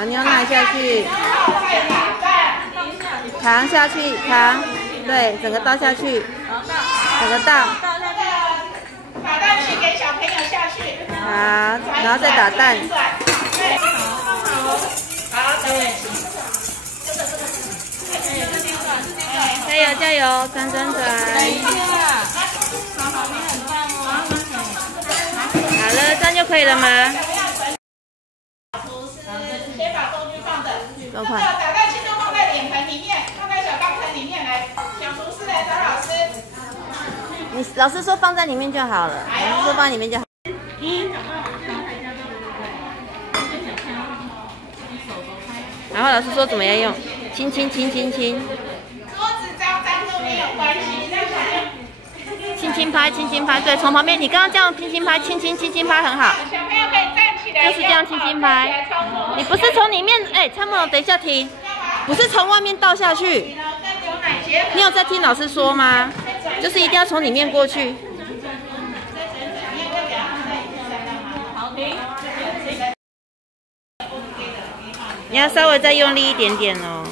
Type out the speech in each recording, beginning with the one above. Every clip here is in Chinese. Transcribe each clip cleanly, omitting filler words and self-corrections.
好，牛奶下去，糖下去，糖，对，整个倒下去，整个倒。打蛋器给小朋友下去。好，然后再打蛋。好，对。加油加油，转转转。好了，这样就可以了吗？先把工具放着，多快！打蛋器就放在脸盆里面，放在小钢盆里面来。小厨师来找老师。老师说放在里面就好了，老师说放在里面就好。然后老师说怎么样用？轻轻轻轻轻。桌子脏都没有关系，让小朋友轻轻拍，轻轻拍，对，从旁边，你刚刚这样轻轻拍，轻轻轻轻拍很好。小朋友可以站起来，就是这样轻轻拍。你不是从里面，参谋，等一下停，不是从外面倒下去。你有在听老师说吗？就是一定要从里面过去。你要稍微再用力一点点哦。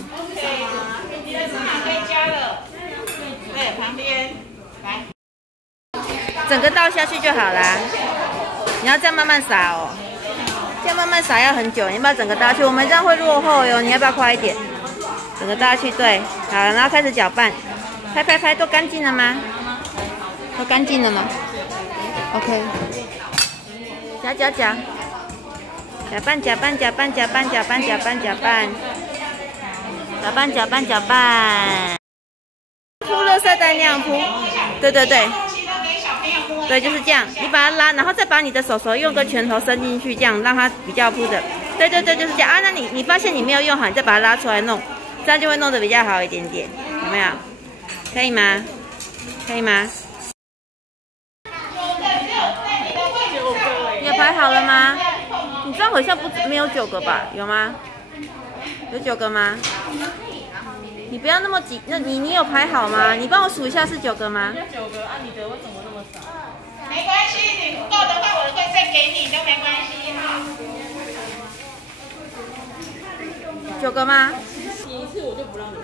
可以加了，对，旁边来，整个倒下去就好啦。你要这样慢慢撒哦，这样慢慢撒要很久，你要不要整个倒下去？我们这样会落后哟，你要不要快一点？整个倒下去，对，好，然后开始搅拌，拍拍拍，都干净了吗？都干净了吗 ？OK， 搅搅搅。搅拌搅拌搅拌搅拌搅拌搅拌搅拌，搅拌搅拌搅拌，铺垃圾袋那样铺，对对对，对就是这样，你把它拉，然后再把你的手用个拳头伸进去，这样让它比较铺的，对对对就是这样啊。那你发现你没有用好，你再把它拉出来弄，这样就会弄得比较好一点点，有没有？可以吗？可以吗？你有排好了吗？你这样好像没有9个吧？有吗？有9个吗？你不要那么急，那你有排好吗？你帮我数一下是9个吗？9个啊，你的为什么那么少？没关系，你不够的话我会再给你，都没关系哈。9个吗？洗一次我就不让你。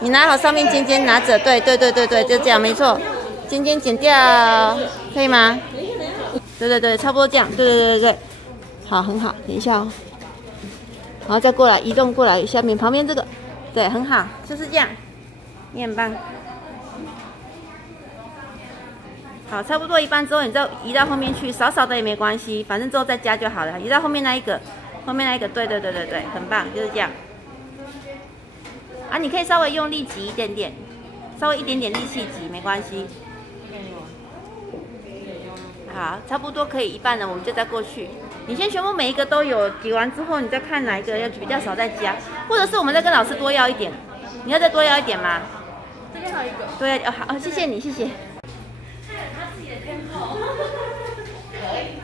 你拿好上面尖尖拿着，对对对对对，就这样，没错。尖尖剪掉，可以吗？对对对，差不多这样，对对对对对。好，很好，等一下哦，然后再过来，移动过来下面旁边这个，对，很好，就是这样，你很棒。好，差不多一半之后，你再移到后面去，少少的也没关系，反正之后再加就好了。移到后面那一个，后面那一个，对对对对对，很棒，就是这样。啊，你可以稍微用力挤一点点，稍微一点点力气挤，没关系。好，差不多可以一半了，我们就再过去。你先全部每一个都有挤完之后，你再看哪一个要比较少再加，或者是我们再跟老师多要一点。你要再多要一点吗？这边还有一个。对，好，谢谢你，谢谢。他自己的偏好。可以。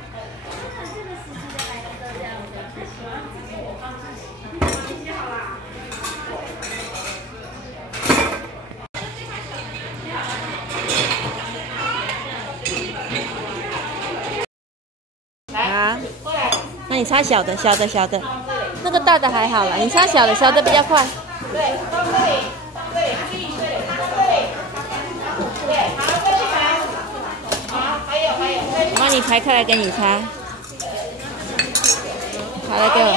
好，那你擦小的，小的，小的，那个大的还好了，你擦小的，小的比较快。对，放这里，放这里，对，放这里，对，好，再去拿。好，还有，我帮你排开来给你擦。好，来给我。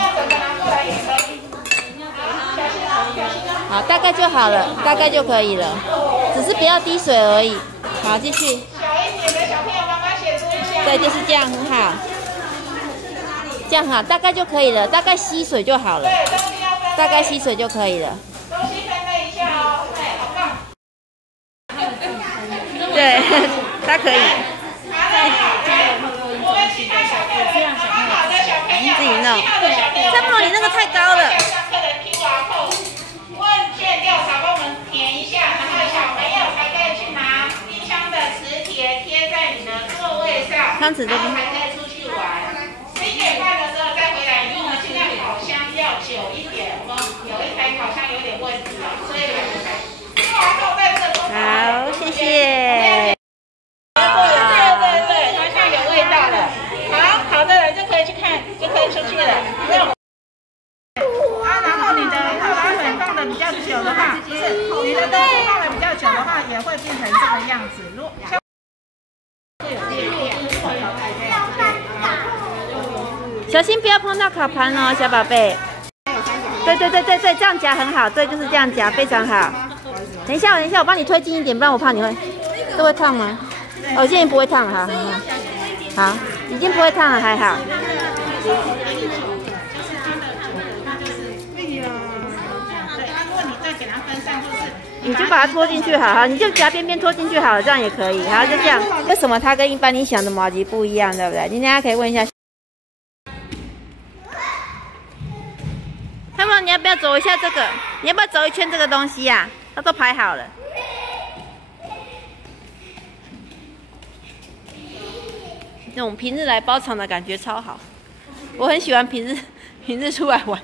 好，大概就好了，大概就可以了，只是不要滴水而已。好，继续。小一点的小朋友，妈妈协助一下。对，就是这样，很好。这样好，大概就可以了，大概吸水就好了。对，东西要分。大概吸水就可以了。东西分类一下哦，对，好棒。对，它可以。我们其他小朋友，刚好的小朋友，自己弄。再不如你那个太高了。上课的 QR code 问卷调查，帮我们填一下，然后小朋友还可以去拿冰箱的磁铁贴在你的座位上，汤匙这边。然后还可以出去玩。11点半的时候再回来，因为我们现在烤箱要久一点，我们有一台烤箱有点问题了，所以我们QR code在这桌。好，谢谢。对，好像有味道了。好的人就可以去看，就可以出去了。个样子。如果像会有裂片，小心不要碰到烤盘哦，小宝贝。对，这样夹很好，对，就是这样夹，非常好。等一下，我帮你推近一点，不然我怕你会，这会烫吗？哦，现在不会烫，好，好，已经不会烫了，还好。你就把它拖进去，好，你就夹边边拖进去好了，这样也可以。然后就这样，为什么它跟一般你想的麻糬不一样，对不对？今天大家可以问一下。他们，你要不要走一下这个？你要不要走一圈这个东西呀？它都排好了。那种平日来包场的感觉超好，我很喜欢平日出来玩。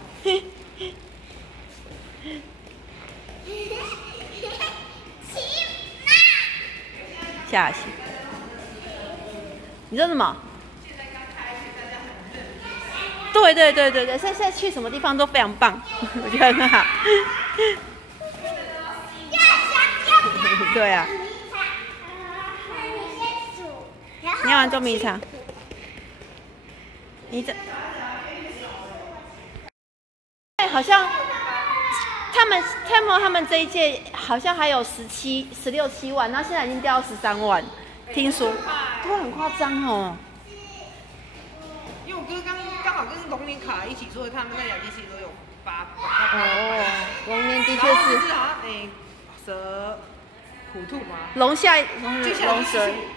下去。你说什么？对，现在去什么地方都非常棒，我觉得很好。对啊。你要玩捉迷藏？你这好像他们这一届好像还有16、17万，那现在已经掉到13万，听说都很夸张哦。因为我哥刚好跟龙年卡一起，所以他们那两件其实都有8。哦，龙年的确是。好像蛇、虎、兔嘛。龙蛇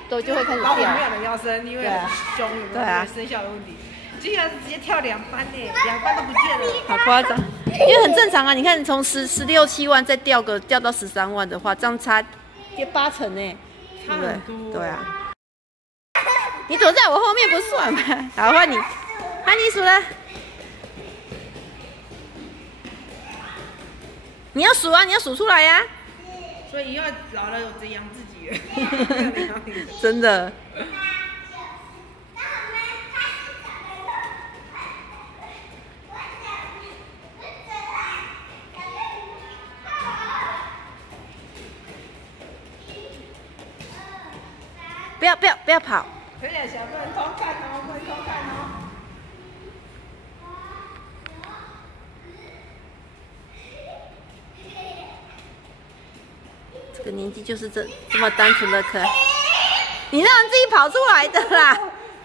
都就会开始掉。老虎没有人要生，因为很凶，有没有生肖的问题？居然直接跳2班呢，2班都不见了，好夸张。因为很正常啊，你看从16、17万再掉到13万的话，这样差跌8成呢，差很多。对啊。你躲在我后面不算吧？好，换你，你数了。你要数啊，你要数出来呀。所以以后老了有只养自己了。真的。不要跑！可以啊，小不能偷看哦，不能偷看哦。这个年纪就是这么单纯的可爱，你让人自己跑出来的啦！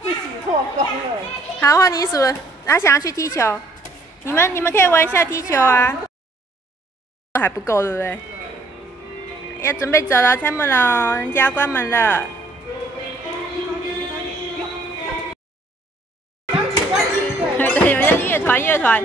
自己破功了。好，换你数了。他想要去踢球，你们可以玩一下踢球啊。还不够，对不对？要准备走了，开门了，人家要关门了。对，人家乐团。